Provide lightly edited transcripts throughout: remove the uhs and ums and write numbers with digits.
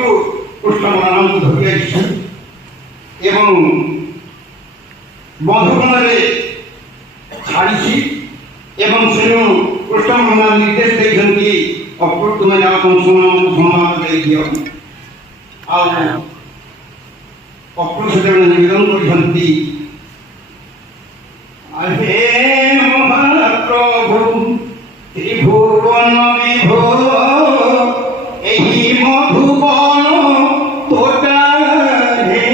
ସକାଳୁ କୃଷ୍ଣ ବଳରାମଙ୍କୁ ଧରି ଆସିଛି ଏବଂ ମଧୁବନରେ ଛାଡ଼ିଛି ଏବଂ ସେଣୁ କୃଷ୍ଣ ବଳରାମ ନିର୍ଦ୍ଦେଶ ଦେଇଛନ୍ତି ଅକ୍ରୁତ ତୁମେ ଯାଅ କଂସମାନଙ୍କୁ ସମ୍ବାଦ ଦେଇଦିଅ। ଆଉ ଅକ୍ରୁତ ସେତେବେଳେ ନିବେଦନ କରିଛନ୍ତି ହେ ମହାପ୍ରଭୁ ତ୍ରିଭୁବନ ବିଭୋ ଏହି ମଧୁବନ ତୋଟାରେ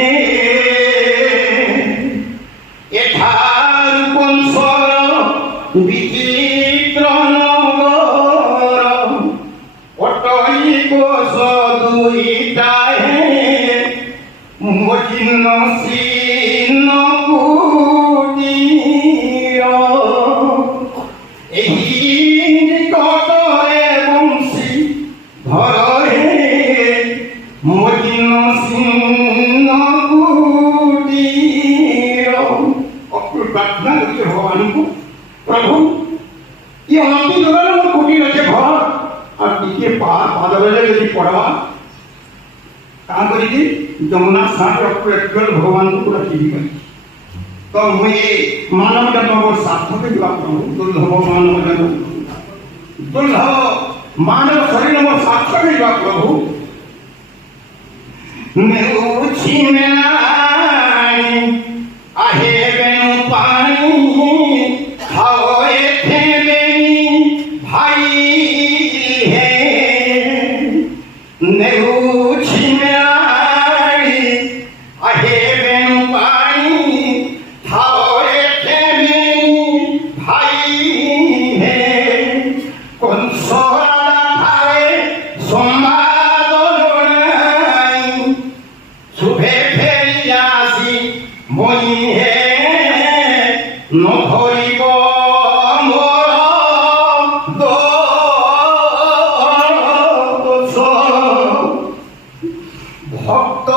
ଏଠାରୁ କଂସର ବିଚିତ୍ର ନଗର ଅଟଇ କୋଶ ଦୁଇଟା ମୋ ଚିହ୍ନ ସିନ କୁଟୀର ଏହି ନିକଟରେ ବଂଶୀ ଧର ମୋ ଚିହ୍ନ ସିନ କୁଟୀର। ଅକ୍ରୁତ ପ୍ରାର୍ଥନା କରୁଛି ଭଗବାନଙ୍କୁ, ପ୍ରଭୁ ये अनंती जगह में कुटी रखे घर और टिके पादले यदि पड़वा का करी जमुना साथ एक्चुअल भगवान को पूरा चीज कर तो मुझे मानव जन्म और सार्थक दिवा प्रभु दुर्लभ मानव शरीर में सार्थक दिवा प्रभु मेरुछि में आहे बेनु पानी खाओ ভক্ত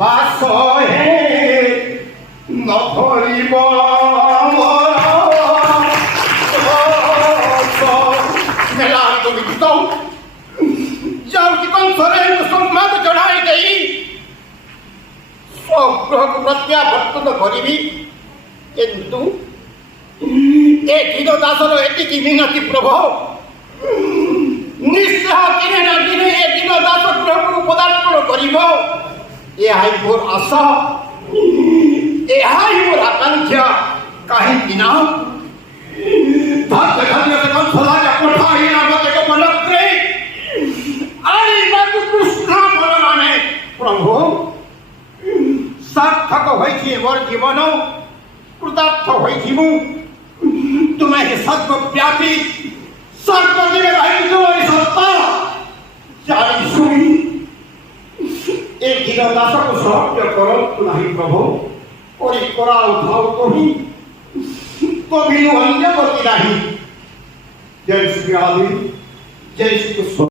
বাস হে নধরিব যাওকি কংসরে সংবাদ জনাই দেই স্বগ্রহ প্রত্যাবর্তন করিবি কিন্তু এ দীন দাসর এটিকি মিনতি প্রভু নিশ্চয় দিনে না দিনে এ দীন দাস প্রভু পদার্পণ করিব এহাই মোর আশা এহাই মোর আকাঙ্ক্ষা কাহিঁকি না ধৈর্য ধৈর্য কংসরাজ পঠাই আমাদের মনক্রে আই বাবু কৃষ্ণ বলরামে প্রভু সার্থক হয়েছি মোর জীবন কৃতার্থ হয়েছি মু তুমি সর্বব্যাপী সর্বদিনে রহিত সত্তা জানি শুনি এই দীন দাসକୁ সাহায্য କରନ୍ତୁ ନାହିଁ ପ୍ରଭୁ କରି କରାଉଥାଉ କହି କବିରୁ ଅନ୍ୟ ଗତି ନାହିଁ। ଜୟ ଶ୍ରୀ ରାଧେ, ଜୟ ଶ୍ରୀ କୃଷ୍ଣ।